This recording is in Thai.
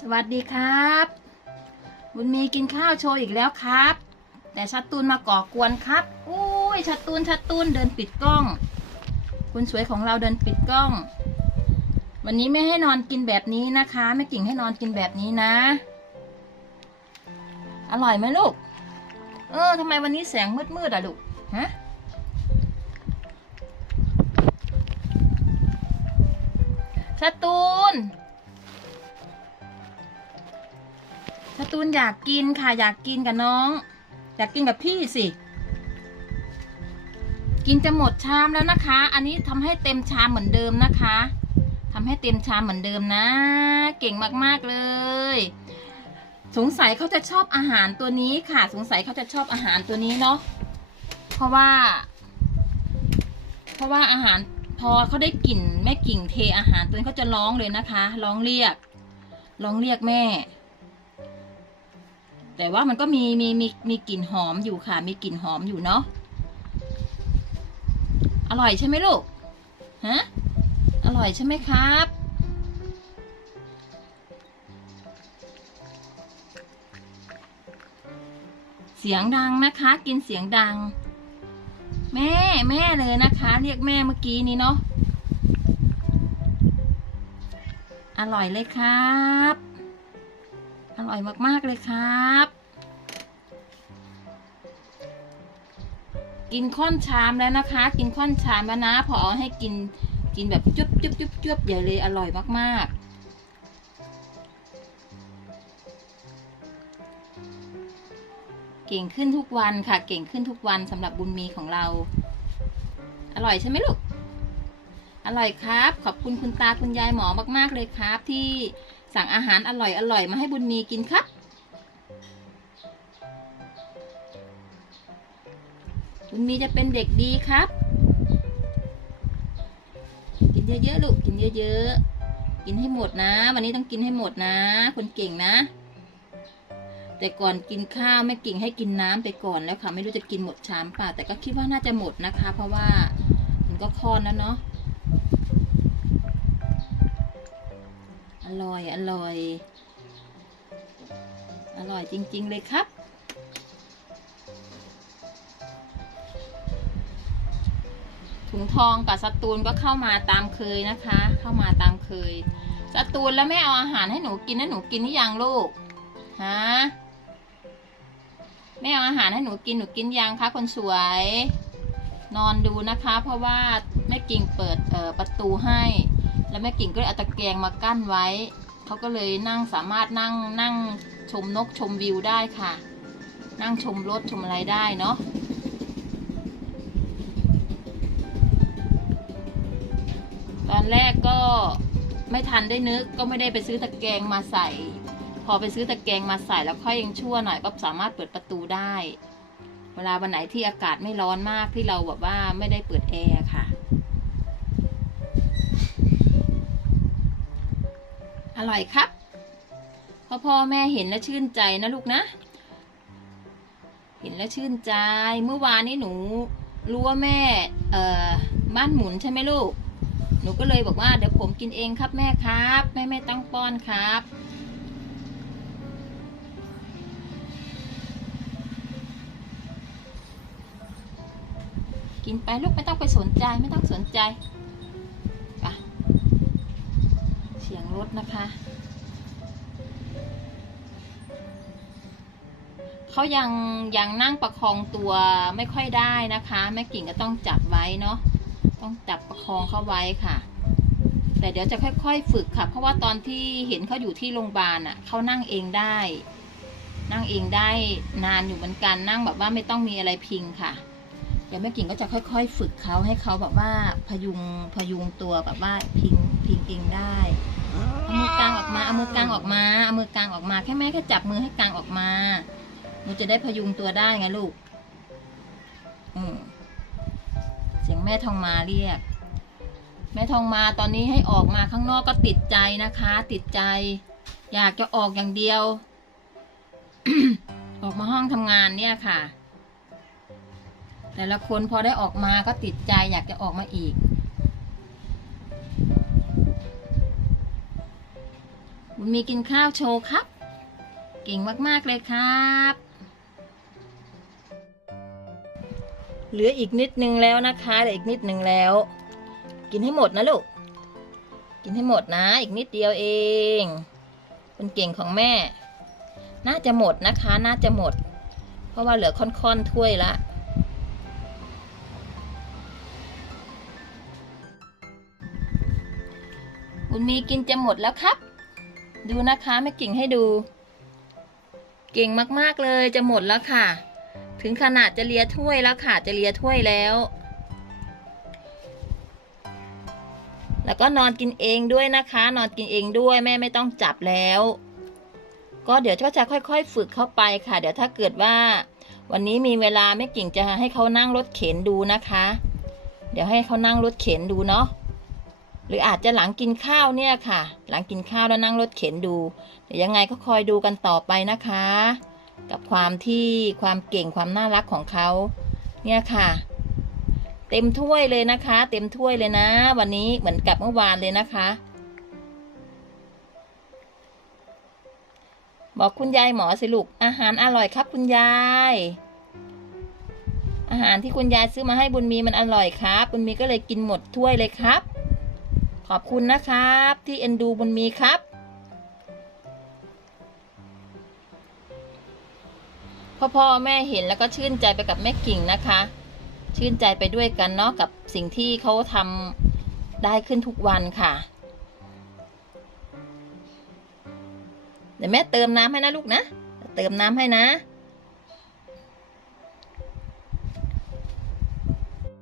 สวัสดีครับ บุญมีกินข้าวโชว์อีกแล้วครับ แต่ชัดตูนมาก่อกวนครับอุ้ยชัดตูนชัดตูนเดินปิดกล้อง คุณสวยของเราเดินปิดกล้อง วันนี้ไม่ให้นอนกินแบบนี้นะคะแม่กิ่งให้นอนกินแบบนี้นะ อร่อยไหมลูก เออทำไมวันนี้แสงมืดๆอะลูกฮะชัดตูน สตูนอยากกินค่ะอยากกินกับน้อง อยากกินกับพี่สิ กินจะหมดชามแล้วนะคะ อันนี้ทำให้เต็มชามเหมือนเดิมนะคะทำให้เต็มชามเหมือนเดิมนะ เก่งมากๆเลย สงสัยเขาจะชอบอาหารตัวนี้ค่ะ สงสัยเขาจะชอบอาหารตัวนี้เนาะเพราะว่า เพราะว่าอาหารพอเขาได้กลิ่นแม่กิ่งเทอาหารตัวนี้เขาจะร้องเลยนะคะ ร้องเรียก ร้องเรียกแม่ แต่ว่ามันก็มีมีมีมีกลิ่นหอมอยู่ค่ะ มีกลิ่นหอมอยู่เนาะ อร่อยใช่ไหมลูก ฮะ อร่อยใช่ไหมครับ เสียงดังนะคะ กินเสียงดัง แม่แม่เลยนะคะ เรียกแม่เมื่อกี้นี้เนาะ อร่อยเลยครับ อร่อยมากๆเลยครับ กินค่อนชามแล้วนะคะ กินค่อนชามแล้วนะ พอเอาให้กินกินแบบจุ๊บจุ๊บจุ๊บจุ๊บใหญ่เลยอร่อยมากๆเก่งขึ้นทุกวันค่ะ เก่งขึ้นทุกวันสำหรับบุญมีของเรา อร่อยใช่ไหมลูก อร่อยครับ ขอบคุณคุณตาคุณยายหมอมาก ๆ เลยครับที่ สั่งอาหารอร่อยอร่อยๆมาให้บุญมีกินครับ บุญมีจะเป็นเด็กดีครับ กินเยอะๆลูกกินเยอะๆ กินให้หมดนะ วันนี้ต้องกินให้หมดนะ คนเก่งนะ แต่ก่อนกินข้าวแม่กิ่งให้กินน้ำไปก่อนแล้วค่ะ ไม่รู้จะกินหมดชามป่าแต่ก็คิดว่าน่าจะหมดนะคะ เพราะว่ามันก็คลอนแล้วเนาะ อร่อยอร่อย อร่อยจริง ๆ เลยครับ ถุงทองกับสตูนก็เข้ามาตามเคยนะคะ เข้ามาตามเคย สตูนแล้วแม่เอาอาหารให้หนูกินนะหนูกินหรือยังลูกฮะแม่เอาอาหารให้หนูกินหนูกินยังคะคนสวย นอนดูนะคะ เพราะว่าแม่กิ่งเปิดเอ่อประตูให้ แล้วแม่กิ่งก็เลยเอาตะแกรงมากั้นไว้ เขาก็เลยนั่งสามารถนั่งนั่งชมนกชมวิวได้ค่ะ นั่งชมรถชมอะไรได้เนาะตอนแรกก็ไม่ทันได้นึกก็ไม่ได้ไปซื้อตะแกรงมาใส่ พอไปซื้อตะแกรงมาใส่แล้วค่อยยังชั่วหน่อยก็สามารถเปิดประตูได้ เวลาวันไหนที่อากาศไม่ร้อนมากที่เราแบบว่าไม่ได้เปิดแอร์ค่ะ อร่อยครับพ่อพ่อแม่เห็นแล้วชื่นใจนะลูกนะ เห็นแล้วชื่นใจ เมื่อวานนี้หนูรู้ว่าแม่เอ่อบ้านหมุนใช่ไหมลูก หนูก็เลยบอกว่าเดี๋ยวผมกินเองครับแม่ครับ แม่ไม่ต้องป้อนครับ กินไปลูกไม่ต้องไปสนใจไม่ต้องสนใจ เสียงรถนะคะ เขายังยังนั่งประคองตัวไม่ค่อยได้นะคะ แม่กิ่งก็ต้องจับไว้เนาะ ต้องจับประคองเขาไว้ค่ะ แต่เดี๋ยวจะค่อยๆฝึกค่ะ เพราะว่าตอนที่เห็นเขาอยู่ที่โรงพยาบาลอะเขานั่งเองได้ นั่งเองได้นานอยู่เหมือนกัน นั่งแบบว่าไม่ต้องมีอะไรพิงค่ะเดี๋ยวแม่กิ่งก็จะค่อย ๆ ฝึกเขาให้เขาแบบว่าพยุงพยุงตัวแบบว่าพิงพิงเองได้ เอามือกลางออกมาเอามือกลางออกมาเอามือกลางออกมาแค่แม่แค่จับมือให้กลางออกมาหนูจะได้พยุงตัวได้ไงลูกอืมเสียงแม่ทองมาเรียก แม่ทองมาตอนนี้ให้ออกมาข้างนอกก็ติดใจนะคะ ติดใจ อยากจะออกอย่างเดียว ออกมาห้องทำงานเนี่ยค่ะ แต่ละคนพอได้ออกมาก็ติดใจอยากจะออกมาอีก มีกินข้าวโชว์ครับ เก่งมากๆเลยครับ เหลืออีกนิดนึงแล้วนะคะเหลืออีกนิดนึงแล้ว กินให้หมดนะลูก กินให้หมดนะ อีกนิดเดียวเองเป็นเก่งของแม่ น่าจะหมดนะคะ น่าจะหมด เพราะว่าเหลือค่อนๆถ้วยละบุญมีกินจะหมดแล้วครับ ดูนะคะแม่กิ่งให้ดู เก่งมากๆเลยจะหมดแล้วค่ะ ถึงขนาดจะเลียถ้วยแล้วค่ะจะเลียถ้วยแล้ว แล้วก็นอนกินเองด้วยนะคะ นอนกินเองด้วยแม่ไม่ต้องจับแล้ว ก็เดี๋ยวก็จะค่อย ๆ ฝึกเข้าไปค่ะ เดี๋ยวถ้าเกิดว่า วันนี้มีเวลาแม่กิ่งจะให้เขานั่งรถเข็นดูนะคะ เดี๋ยวให้เขานั่งรถเข็นดูเนาะ หรืออาจจะหลังกินข้าวเนี่ยค่ะ หลังกินข้าวแล้วนั่งรถเข็นดูเดี๋ยวยังไงก็คอยดูกันต่อไปนะคะ กับความที่ความเก่งความน่ารักของเขาเนี่ยค่ะ เต็มถ้วยเลยนะคะ เต็มถ้วยเลยนะ วันนี้เหมือนกับเมื่อวานเลยนะคะ บอกคุณยายหมอสิลูกอาหารอร่อยครับคุณยายอาหารที่คุณยายซื้อมาให้บุญมีมันอร่อยครับ บุญมีก็เลยกินหมดถ้วยเลยครับ ขอบคุณนะครับ ที่เอ็นดูบุญมีครับ พ่อพ่อแม่เห็นแล้วก็ชื่นใจไปกับแม่กิ่งนะคะ ชื่นใจไปด้วยกันเนาะกับสิ่งที่เขาทำได้ขึ้นทุกวันค่ะ เดี๋ยวแม่เติมน้ำให้นะลูกนะ เติมน้ำให้นะ